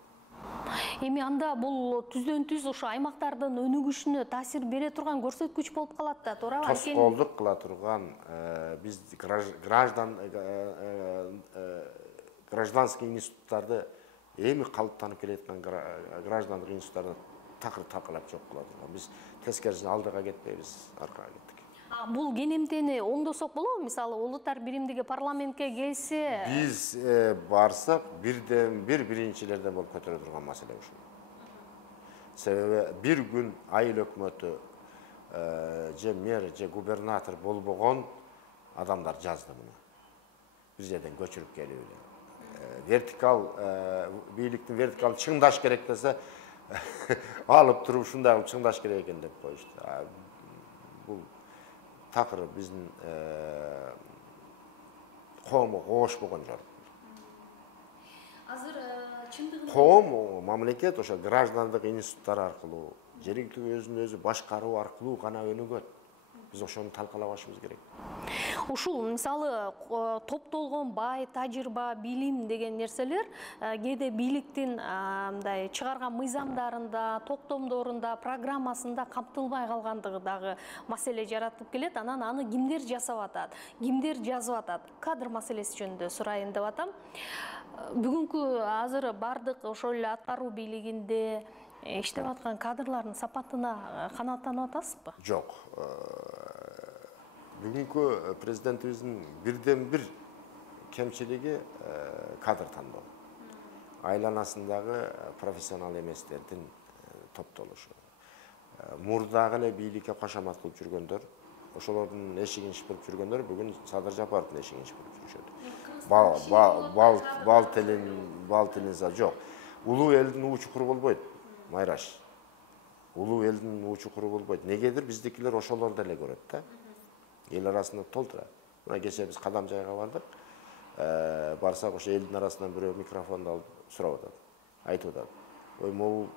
Эми анда бул түздөн-түз ошо аймактардын өнүгүшүнө таасир бере турган көрсөткүч болуп калат да, туурабы? Тоскоолдук кыла турган биз гражданский институттарды эми калыптанып келаткан граждандык институттарды такыр талкалап жок кыла турган. Биз тескерисине алдыга кетпейбиз, аркага кеттик. Бул кенемтени оңдосок болобу? Мисалы, улуттар биримдиги парламентке келсе, Биз барсак бирден-бир биринчилерден болуп көтөрө турган маселе ушул. Себеби бир күн айыл өкмөтү же мэр, же губернатор болбогон адамдар жазды муну. Бир жерден көчүрүп келип эле. Вертикал бийликтин вертикалын чыңдаш керек десе, алып туруп ушундай кылып чыңдаш керек экен деп коюшту. Бул такыр биздин коомго кошпогон жок. азыр чындыгында Коом, мамлекет ошо граждандык институттар аркылуу, жергиликтүү өзүн өзү башкаруу аркылуу гана өнүгөт. Биз ошону талкалабашыбыз керек. ушул мисалы топтолгон бай, тажрыйба, билим деген нерселер кээде бийликтин мындай чыгарган мыйзамдарында, токтомдорунда, программасында камтылбай калгандыгы дагы маселе жаратып келет. Анан аны кимдер жасап атат, кимдер жазып атат? Кадр маселеси жөнүндө сурайын деп атам. Бүгүнкү азыр бардык ошол эле аткаруу бийлигинде иштеп аткан кадрлардын сапатына канааттанып атасызбы? Жок. Бүгүнкү президентибиздин бирден-бир кемчилиги кадр тандоо. Айланасындагы профессионал эместердин топтолушу. Мурдагы эле бийликке кошомат кылып жүргөндөр, ошолордун эшигин шыпырып жүргөндөр бүгүн Садыр Жапаровдун эшигин шыпырып жүрүшөт. Бал тилин жок. Улуу элдин уу чукуру болбойт, Майраш. Улуу элдин уу чукуру болбойт. Негедир биздикилер ошолорду эле көрөт да. Эл арасында толтура. Мына кечээ биз Кадам жайга бардык. Барсак ошо элдин арасынан бирөө микрофонду алып сурап атат. Айтып атат. Ой, могу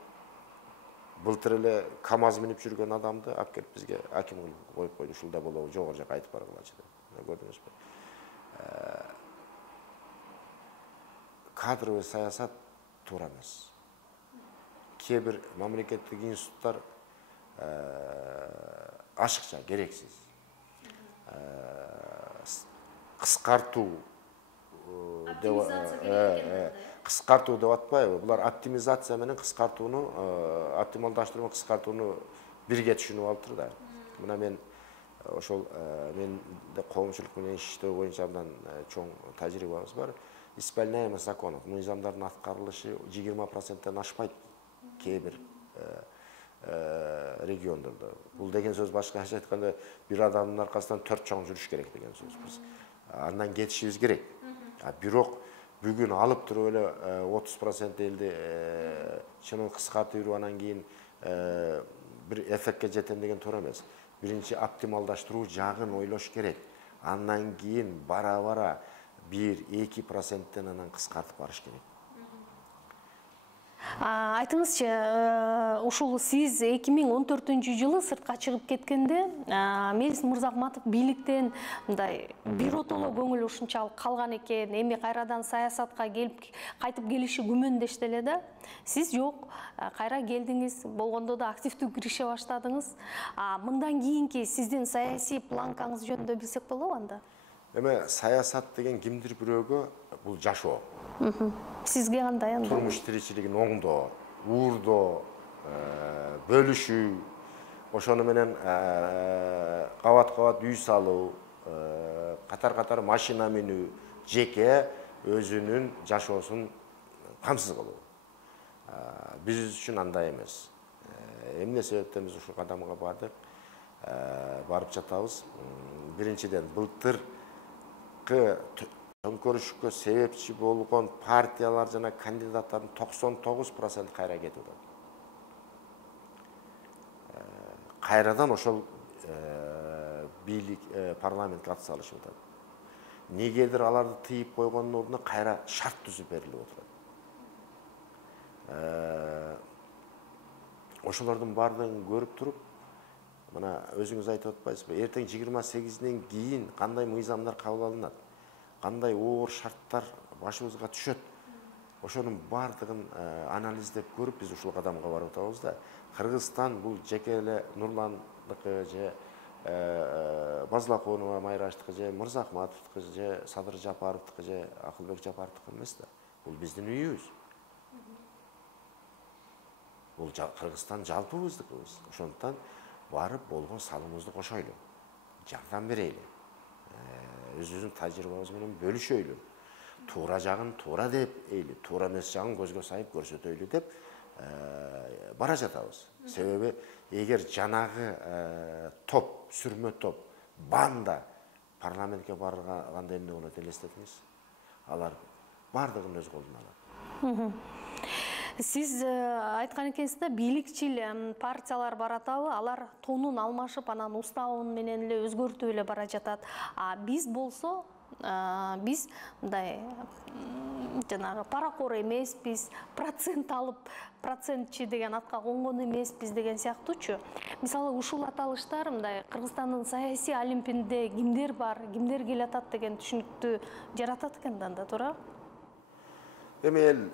былтыр эле КамАЗ минип жүргөн адамды алып келип бизге аким кылып коюп койду. Ушулда болобу, жогору жака айтып баргылачы деп. Көрдүңүзбү? Кадровый саясат туура эмес. Кээ бир мамлекеттик институттар ашыкча, керексиз. Кыскартуу деп атпайбы? Булар оптимизация менен кыскартууну, оптималдаштыруу менен кыскартууну бирге түшүнүп алыптыр да. Мына мен ошол менде коомчулук менен иштөө боюнча абдан чоң тажрыйбабыз бар. Исполняемость законов, мыйзамдардын аткарылышы 20%-тен ашпайт кээ бир региондордо. Бул деген сөз башкача айтканда бир адамдын аркасынан 4 чоң жүрүш керек деген сөз. Биз андан кетишибиз керек. Бирок бүгүн алып туруп эле 30% элди чынын кыскартып жүрүп анан кийин бир эффектке жетем деген туура эмес. Биринчи оптималдаштыруу жагын ойлош керек. Андан кийин бара-бара 1-2%-тен анан кыскартып барыш керек. Айтыңызчы, ушул сиз 2014-жылы сыртка чыгып кеткенде, Мелис Мырзахматов бийликтен мындай биротоло көңүл ушунчалык калган экен, эми кайрадан саясатка кайтып келиши күмөндөштө эле да. Сиз жок, кайра келдиңиз, болгондо да активдүү кирише баштадыңыз. Мындан кийинки сиздин саясий планкаңыз жөнүндө билсек болобу анда? Эме саясат деген кимдир бирөөгө бул жашоо. Сизге кандай анда? Турмуш тиричилигин оңдоо, уурдоо, бөлүшүү, ошону менен кабат-кабат үй салуу, катар-катар машина минүү, жеке өзүнүн жашоосун камсыз кылуу. Биз үчүн андай эмес. Эмне себептен биз ушул кадамга бардык? Барып жатабыз. Биринчиден, былтыркы төңкөрүшкө себепчи болгон партиялар жана кандидаттардын 99% кайра кетип атат. Кайрадан ошол бийлик парламентке ат салышып атат. Негедир аларды тыйып койгондун ордуна кайра шарт түзүп берилип отурат. Ошолордун баардыгын көрүп туруп, мына өзүңүз айтып атпайсызбы, эртең 28-ден кийин кандай мыйзамдар кабыл алынат, кандай оор шарттар башыбызга түшөт. Ошонун баардыгын анализдеп көрүп биз ушул кадамга барып атабыз да. Кыргызстан бул жеке эле Нурландыкы же Базлаконова Майраштыкы же Мырзахматовдукы же Садыр Жапаровдукы же Акылбек Жапаровдукы эмес да. Бул биздин үйүбүз. Бул Кыргызстан жалпыбыздыкыбыз. Ошондуктан барып болгон салымыбызды кошойлу. Жардам берейли. Өзүбүздүн тажрыйбабыз менен бөлүшөйлү. Туура жагын туура деп эйли, туура эмес жагын көзгө сайып көрсөтөйлү деп бара жатабыз. Себеби эгер жанагы топ, сүрмө топ, банда парламентке барганда эмне болот элестетиңиз? Алар бардыгын өз колуна алат. Сиз айткан экенсиз да, бийликчил партиялар баратабы, алар тонун алмашып, анан уставын менен эле өзгөртүп эле бара жатат. Биз болсо, биз мындай жанагы паракор эмеспиз, процент алып, процентчи деген атка конгон эмеспиз деген сыяктуучу. Мисалы, ушул аталыштар мындай Кыргызстандын саясий олимпинде кимдер бар, кимдер келатат деген түшүнүктү жаратат экен да, туура? Эми эл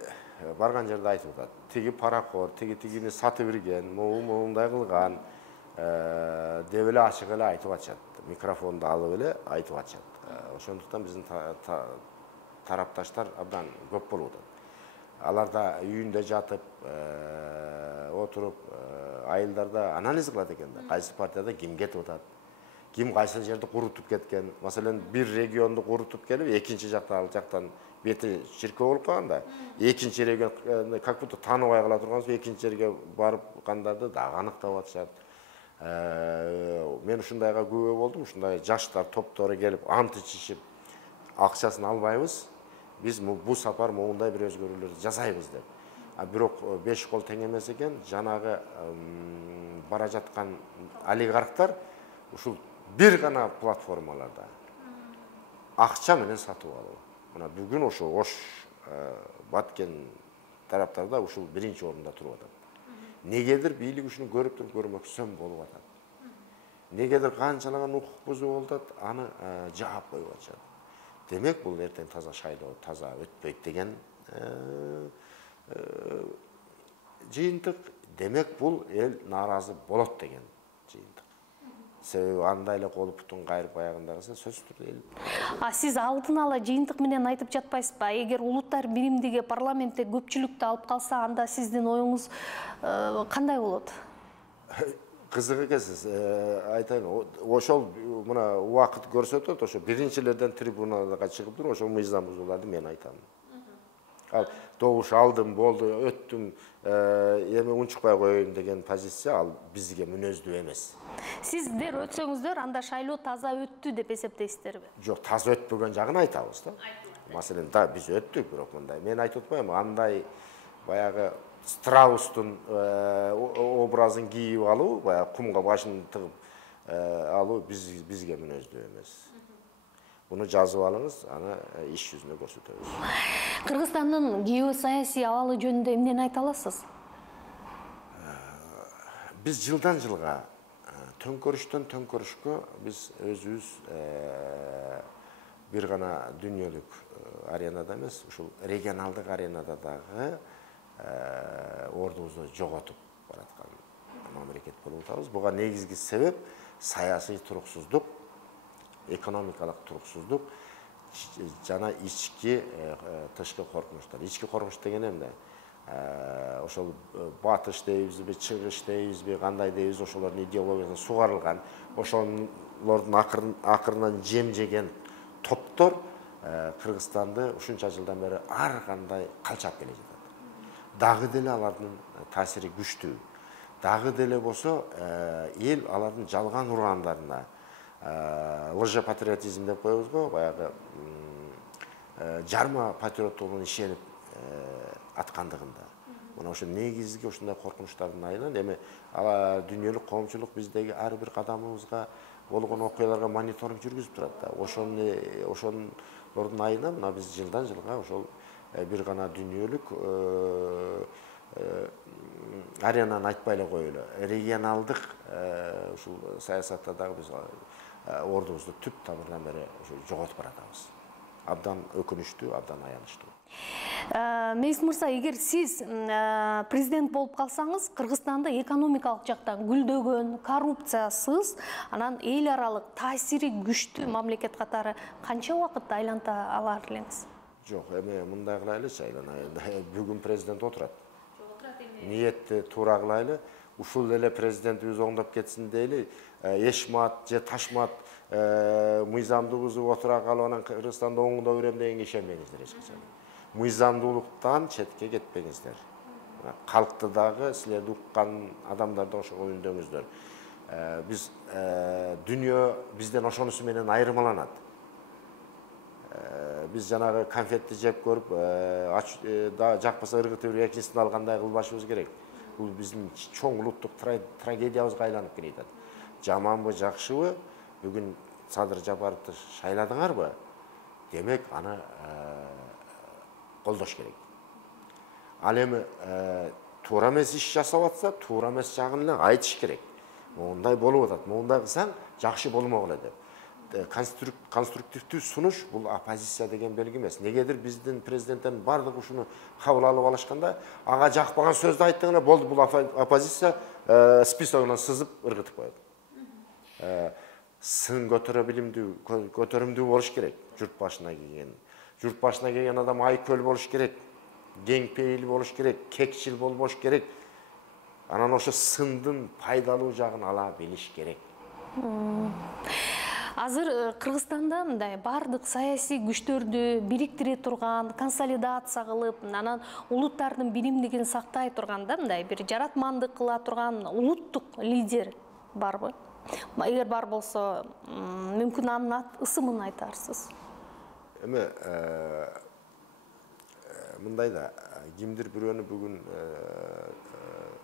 барган жерде айтып атат. Тиги паракор, тигини сатып ирген, моундай кылган деп эле ачык эле айтып атышат. Микрофонду алып эле айтып атышат. Ошондуктан биздин тарапташтар абдан көп болуп атат. Алар да үйүндө жатып, отуруп, айылдарда анализ кылат экен да. Кайсы партияда ким кетип атат, ким кайсы жерди курутуп кеткен. Маселен, бир регионду курутуп келип, экинчи жактан бети чиркөө болуп калганда, экинчи регион как будто тааныбай кала турганбыз, экинчи жерге барып кандарды дагы аныктап атышат. Мен ушундайга күбө болдум, ушундай жаштар топтору келип ант ичишип, акчасын албайбыз. Биз бул сапар моундай бир өзгөрүүлөрдү жасайбыз деп. Бирок 5 кол тең эмес экен, жанагы бара жаткан олигархтар ушул бир гана платформаларда акча менен сатып алуу. Мына бүгүн ошо Ош Баткен тараптарда ушул биринчи орунда туруп атат. Негедир бийлик ушуну көрүп туруп көрмөкчүсөм болуп атат. Негедир канчалаган укук бузуу болуп атат, аны жаап коюп атышат. Демек, бул эртең таза шайлоо, таза өтпөйт деген жыйынтык. Демек, бул эл нааразы болот деген жыйынтык. Себеби андай эле колу бутун кайрып аягындагысы сөзсүз түрдө эл. Сиз алдын ала жыйынтык менен айтып жатпайсызбы? Эгер улуттар биримдиги парламентте көпчүлүктү алып калса, анда сиздин оюңуз кандай болот? Кызык экенсиз, айтайын, ошол мына убакыт көрсөтөт, ошо биринчилерден трибунага чыгып туруп, ошол мыйзам бузууларды мен айтам. Ал добуш алдым, болду, өттүм, эми унчукпай коеюн деген позиция ал бизге мүнөздүү эмес. Сиздер өтсөңүздөр, анда шайлоо таза өттү деп эсептейсиздерби? Жок, таза өтпөгөн жагын айтабыз да. Маселен, да, биз өттүк, бирок мындай. Мен айтып атпайм, андай баягы страустун образын кийип алуу, баягы кумга башын тыгып алуу бизге мүнөздүү эмес. Буну жазып алыңыз, аны иш жүзүндө көрсөтөбүз. Кыргызстандын геосаясий абалы жөнүндө эмнени айта аласыз? Биз жылдан жылга төңкөрүштөн төңкөрүшкө биз өзүбүз бир гана дүйнөлүк аренада эмес, ушул регионалдык аренада дагы ордубузду жоготуп бараткан мамлекет болуп атабыз. Буга негизги себеп саясий туруксуздук, экономикалык туруксуздук жана ички тышкы коркунучтар. Ички коркунуч деген эмне? Ошол батыш дейбизби, чыгыш дейбизби, кандай дейбиз, ошолордун идеологиясына сугарылган, ошолордун акырынан жем жеген топтор Кыргызстанды ушунча жылдан бери ар кандай калчап келе жатат. Дагы деле алардын таасири күчтүү. Дагы деле болсо эл алардын жалган урандарына лыжа патриотизм деп коебуз го, баягы жарма патриоттугуна ишенип аткандыгында. Мына ошо негизги ушундай коркунучтардын айынан эми дүйнөлүк коомчулук биздеги ар бир кадамыбызга болгон окуяларга мониторинг жүргүзүп турат да. Ошонун айынан мына биз жылдан жылга ошол бир гана дүйнөлүк аренаны айтпай эле коелу. Регионалдык ушул саясатта дагы биз ордубузду түп тамырдан бери жоготуп баратабыз. Абдан өкүнүчтүү, абдан аянычтуу. Мейис мырза, эгер сиз президент болуп калсаңыз, Кыргызстанда экономикалык жактан гүлдөгөн, коррупциясыз, анан эл аралык таасири күчтүү мамлекет катары канча убакытта айланта алар элеңиз? Жок, эми мындай кылайлычы, айланайын. Бүгүн президент отурат. Ниетти туура кылайлы. Ушул эле президентибиз оңдоп кетсин дейли. Эшмат же ташмат мыйзамды бузуп отура калып анан Кыргызстанды оңдоп берем дегенге ишенбеңиздер эч качан. Мыйзамдуулуктан четке кетпеңиздер. Калкты дагы, силерди уккан адамдарды ошого үндөңүздөр. Биз дүйнө бизден ошонусу менен айырмаланат. Биз жанагы конфетти жеп көрүп, жакпаса ыргытып берип экинчисин алгандай кылбашыбыз керек. Бул биздин чоң улуттук трагедиябызга айланып келатат. Жаманбы, жакшыбы, бүгүн Садыр Жапаровду шайладыңарбы? Демек, аны колдош керек. Ал эми туура эмес иш жасап атса, туура эмес жагын эле айтыш керек. Мондай болуп атат, мондай кылсаң жакшы болмок эле деп. Конструктивдүү сунуш бул оппозиция деген белги эмес. Негедир биздин президенттен бардык ушуну кабыл алып алышканда, ага жакпаган сөздү айттыңар, болду, бул оппозиция списогунан сызып ыргытып коет. Сын көтөрүмдүү болуш керек журт башына келген. Журт башына келген адам айкөл болуш керек, кең пейил болуш керек, кекчил болбош керек. Анан ошо сындын пайдалуу жагын ала билиш керек. Азыр Кыргызстанда мындай бардык саясий күчтөрдү бириктире турган, консолидация кылып, анан улуттардын биримдигин сактай турганда мындай бир жаратмандык кыла турган улуттук лидер барбы? Эгер бар болсо, мүмкүн анын ысымын айтарсыз. Эми мындай да, кимдир бирөөнү бүгүн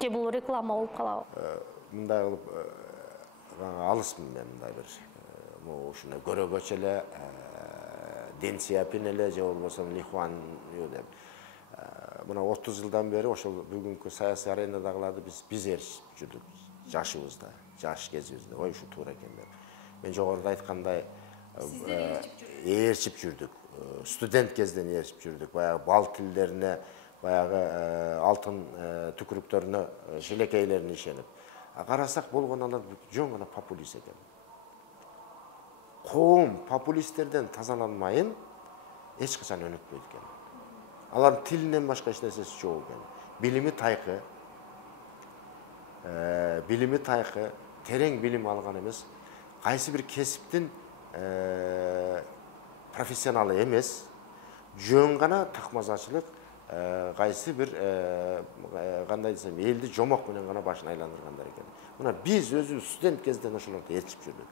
Же бул реклама болуп калабы? Мындай кылып алысмын мен мындай бир ушуну көрөгөчө эле Дэн Сяопин эле же болбосо Ли Хуан Ю деп. Мына 30 жылдан бери ошол бүгүнкү саясий аренадагыларды биз ээрчип жүрдүк жашыбызда, жаш кезибизде. Ой, ушу туура экен деп. Мен жогоруда айткандай ээрчип жүрдүк. Студент кезден ээрчип жүрдүк. Баягы бал тилдерине, баягы алтын түкүрүктөрүнө, шилекейлерине ишенип. Карасак болгон алар жөн гана популист экен. Коом популисттерден тазаланмайын эч качан өнүкпөйт экен. Алардын тилинен башка эч нерсеси жок экен. Билими тайкы, терең билим алган эмес. Кайсы бир кесиптин профессионалы эмес, жөн гана такмазачылык, кайсы бир кандай десем, элди жомок менен гана башын айландыргандар экен. Мына биз өзүбүз студент кезден ошолорду ээрчип жүрдүк.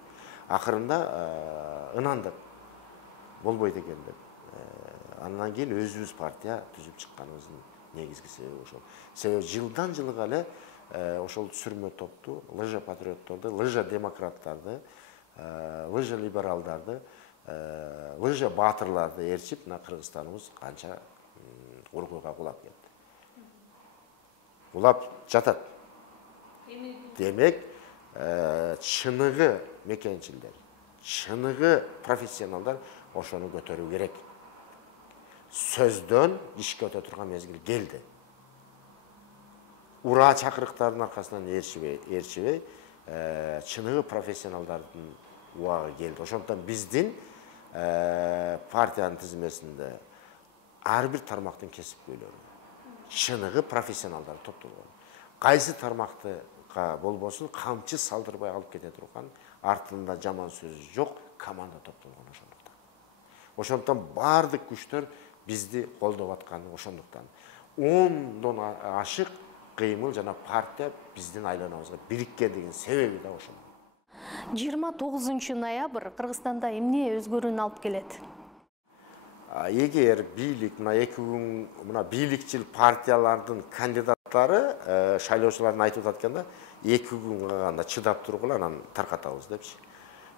Акырында ынандык болбойт экен деп. Андан кийин өзүбүз партия түзүп чыкканыбыздын негизги себеби ошол. Себеби жылдан жылга эле ошол сүрмө топту, лыжа патриотторду, лыжа демократтарды, лыжа либералдарды, лыжа баатырларды ээрчип, мына Кыргызстаныбыз канча ургуйга кулап кетти. Кулап жатат. Демек, чыныгы мекенчилдер, чыныгы профессионалдар ошону көтөрүү керек. Сөздөн ишке өтө турган мезгил келди. Ура чакырыктардын аркасынан ээрчибей, чыныгы профессионалдардын убагы келди. Ошондон биздин партиянын тизмесинде ар бир тармактын кесипкөйлөрү, чыныгы профессионалдар топтолгон. Кайсы тармактыга болбосун камчы салдырбай алып кете турган, артында жаман сөз жок команда топтолгон ошондуктан. Ошондуктан баардык күчтөр бизди колдоп атканы ошондуктан. 10дон ашык кыймыл жана партия биздин айланабызга бириккендигинин себеби да ошол. 29 ноябрь Кыргызстанда эмне өзгөрүүнү алып келет? Эгер бийлик мына бийликчил партиялардын кандидаттары шайлоочулардын айтып атканда 2 күн калганда чыдап тургула анан таркатабыз депчи.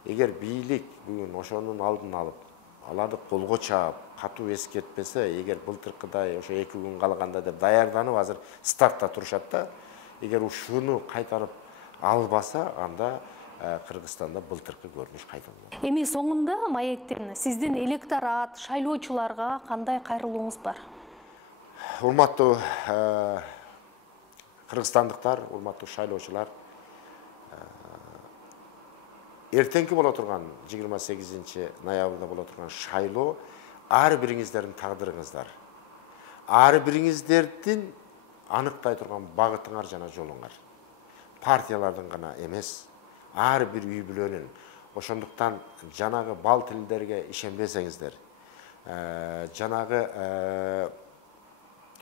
Эгер бийлик бүгүн ошонун алдын алып, аларды колго чаап, катуу эскертпесе, эгер былтыркыдай ошо 2 күн калганда деп даярданып азыр стартта турушат да, эгер ушуну кайтарып албаса, анда Кыргызстанда былтыркы көрүнүш кайталанат. Эми соңунда маектен сиздин электорат, шайлоочуларга кандай кайрылууңуз бар? Урматтуу кыргызстандыктар, урматтуу шайлоочулар, эртеңки боло турган 28 ноябрда боло турган шайлоо ар бириңиздердин тагдырыңыздар. Ар бириңиздердин аныктай турган багытыңар жана жолуңар. Партиялардын гана эмес, ар бир үй бүлөнүн. Ошондуктан жанагы бал тилдерге ишенбесеңиздер, жанагы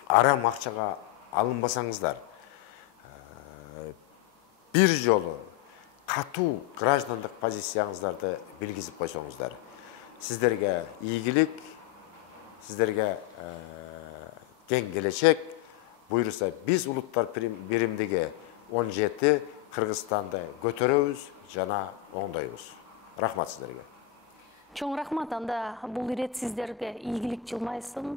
арам акчага алынбасаңыздар, бир жолу катуу граждандык позицияңыздарды билгизип койсоңуздар, сиздерге ийгилик, сиздерге кең келечек, буйруса биз улуттар биримдиги 17 Кыргызстанды көтөрөбүз жана оңдойбуз. Рахмат сиздерге. Чоң рахмат, анда бул ирет сиздерге ийгилик жылмайсын.